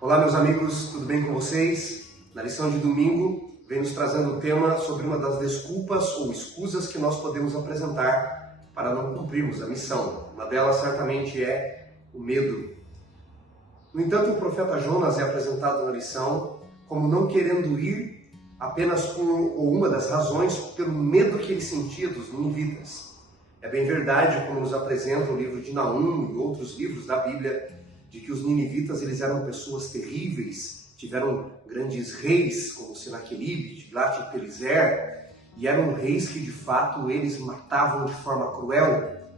Olá, meus amigos, tudo bem com vocês? Na lição de domingo, vem nos trazendo o tema sobre uma das desculpas ou escusas que nós podemos apresentar para não cumprirmos a missão. Uma delas certamente é o medo. No entanto, o profeta Jonas é apresentado na lição como não querendo ir apenas com ou uma das razões pelo medo que ele sentia dos ninivitas. É bem verdade, como nos apresenta o livro de Naum e outros livros da Bíblia, de que os ninivitas eles eram pessoas terríveis, tiveram grandes reis como Senaqueribe, Tiglat-Pileser, e eram reis que de fato eles matavam de forma cruel.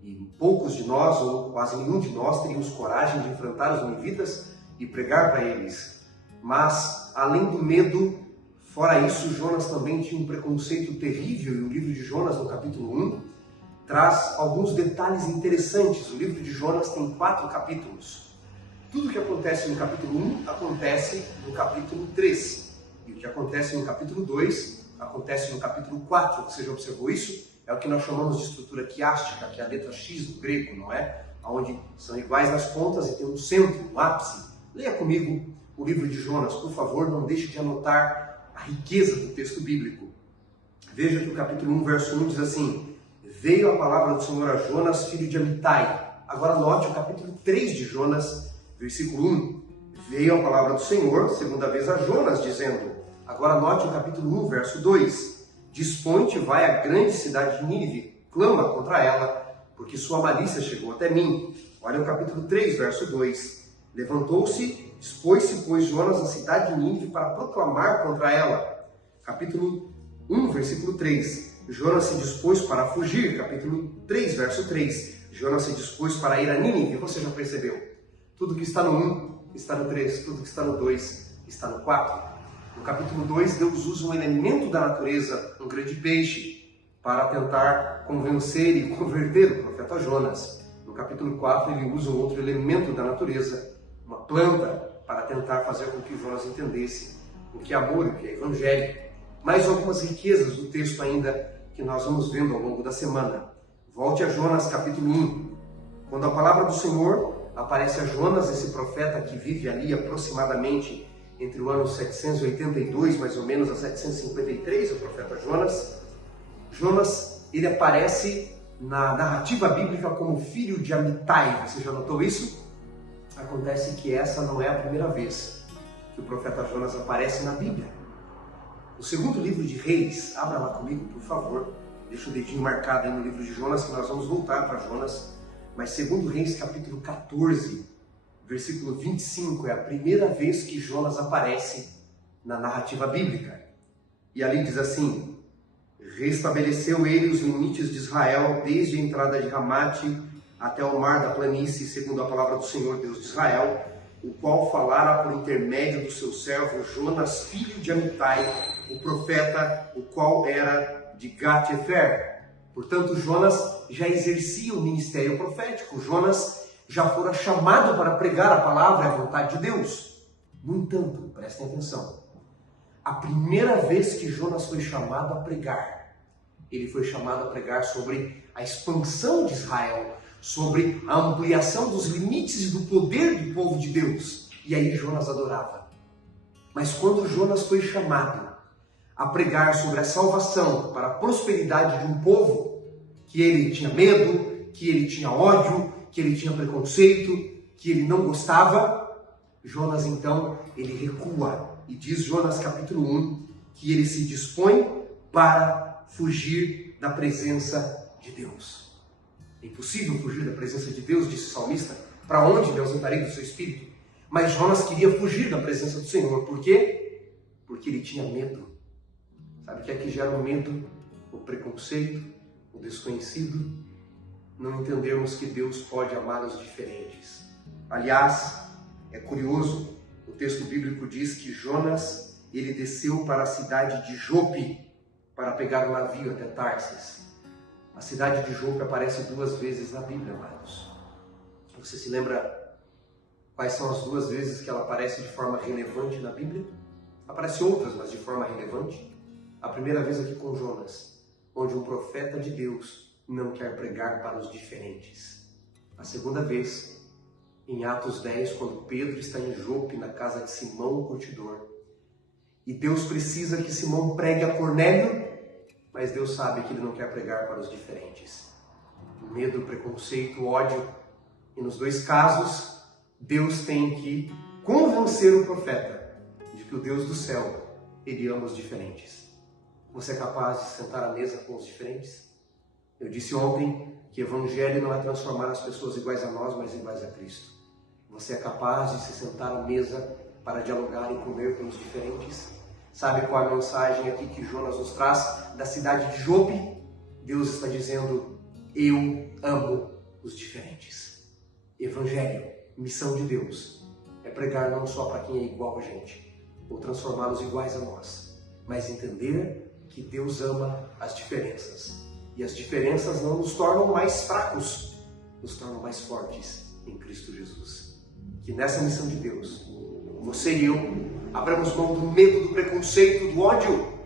E poucos de nós, ou quase nenhum de nós, teríamos coragem de enfrentar os ninivitas e pregar para eles. Mas, além do medo, fora isso, Jonas também tinha um preconceito terrível, e o livro de Jonas, no capítulo 1, traz alguns detalhes interessantes. O livro de Jonas tem 4 capítulos. Tudo o que acontece no capítulo 1 acontece no capítulo 3. E o que acontece no capítulo 2 acontece no capítulo 4. Você já observou isso? É o que nós chamamos de estrutura quiástica, que é a letra X do grego, não é? Onde são iguais nas pontas e tem um centro, um ápice. Leia comigo o livro de Jonas, por favor, não deixe de anotar a riqueza do texto bíblico. Veja que o capítulo 1, verso 1 diz assim: veio a palavra do Senhor a Jonas, filho de Amitai. Agora note o capítulo 3 de Jonas, versículo 1. Veio a palavra do Senhor, segunda vez a Jonas, dizendo. Agora note o capítulo 1, verso 2. Dispõe-te, vai à grande cidade de Nínive, clama contra ela, porque sua malícia chegou até mim. Olha o capítulo 3, verso 2. Levantou-se, dispôs-se, pois, Jonas à cidade de Nínive para proclamar contra ela. Capítulo 1, versículo 3. Jonas se dispôs para fugir, capítulo 3, verso 3. Jonas se dispôs para ir a Nínive. Você já percebeu? Tudo que está no 1 está no 3, tudo que está no 2 está no 4. No capítulo 2, Deus usa um elemento da natureza, um grande peixe, para tentar convencer e converter o profeta Jonas. No capítulo 4, ele usa um outro elemento da natureza, uma planta, para tentar fazer com que Jonas entendesse o que é amor e o que é evangelho. Mais algumas riquezas do texto ainda que nós vamos vendo ao longo da semana. Volte a Jonas capítulo 1. Quando a palavra do Senhor aparece a Jonas, esse profeta que vive ali aproximadamente entre o ano 782, mais ou menos, a 753, o profeta Jonas. Jonas, ele aparece na narrativa bíblica como filho de Amitai. Você já notou isso? Acontece que essa não é a primeira vez que o profeta Jonas aparece na Bíblia. O segundo livro de Reis, abra lá comigo, por favor. Deixa o dedinho marcado aí no livro de Jonas, que nós vamos voltar para Jonas. Mas segundo Reis, capítulo 14, versículo 25, é a primeira vez que Jonas aparece na narrativa bíblica. E ali diz assim: restabeleceu ele os limites de Israel, desde a entrada de Ramate até o mar da planície, segundo a palavra do Senhor Deus de Israel, o qual falara por intermédio do seu servo Jonas, filho de Amitai, o profeta, o qual era de Gat-Hefer. Portanto, Jonas já exercia o ministério profético. Jonas já fora chamado para pregar a palavra e a vontade de Deus. No entanto, prestem atenção, a primeira vez que Jonas foi chamado a pregar, ele foi chamado a pregar sobre a expansão de Israel, sobre a ampliação dos limites e do poder do povo de Deus. E aí Jonas adorava. Mas quando Jonas foi chamado a pregar sobre a salvação para a prosperidade de um povo que ele tinha medo, que ele tinha ódio, que ele tinha preconceito, que ele não gostava, Jonas então, ele recua. E diz Jonas capítulo 1, que ele se dispõe para fugir da presença de Deus. É impossível fugir da presença de Deus, disse o salmista. Para onde me ausentarei do seu espírito? Mas Jonas queria fugir da presença do Senhor. Por quê? Porque ele tinha medo. Sabe o que é que gera o medo? O preconceito, o desconhecido. Não entendermos que Deus pode amar os diferentes. Aliás, é curioso, o texto bíblico diz que Jonas, ele desceu para a cidade de Jope para pegar o navio até Tarsis. A cidade de Jope aparece 2 vezes na Bíblia, amados. Você se lembra quais são as 2 vezes que ela aparece de forma relevante na Bíblia? Aparecem outras, mas de forma relevante. A primeira vez aqui com Jonas, onde um profeta de Deus não quer pregar para os diferentes. A segunda vez, em Atos 10, quando Pedro está em Jope, na casa de Simão o curtidor. E Deus precisa que Simão pregue a Cornélio, mas Deus sabe que ele não quer pregar para os diferentes. Medo, preconceito, ódio. E nos dois casos, Deus tem que convencer o profeta de que o Deus do céu, ele ama os diferentes. Você é capaz de sentar à mesa com os diferentes? Eu disse ontem que evangelho não é transformar as pessoas iguais a nós, mas iguais a Cristo. Você é capaz de se sentar à mesa para dialogar e comer com os diferentes? Sabe qual é a mensagem aqui que Jonas nos traz da cidade de Jope? Deus está dizendo: eu amo os diferentes. Evangelho, missão de Deus, é pregar não só para quem é igual a gente, ou transformá-los iguais a nós, mas entender que Deus ama as diferenças. E as diferenças não nos tornam mais fracos, nos tornam mais fortes em Cristo Jesus. Que nessa missão de Deus, você e eu abramos mão do medo, do preconceito, do ódio,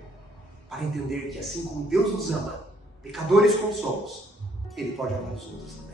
para entender que assim como Deus nos ama, pecadores como somos, Ele pode amar os outros também.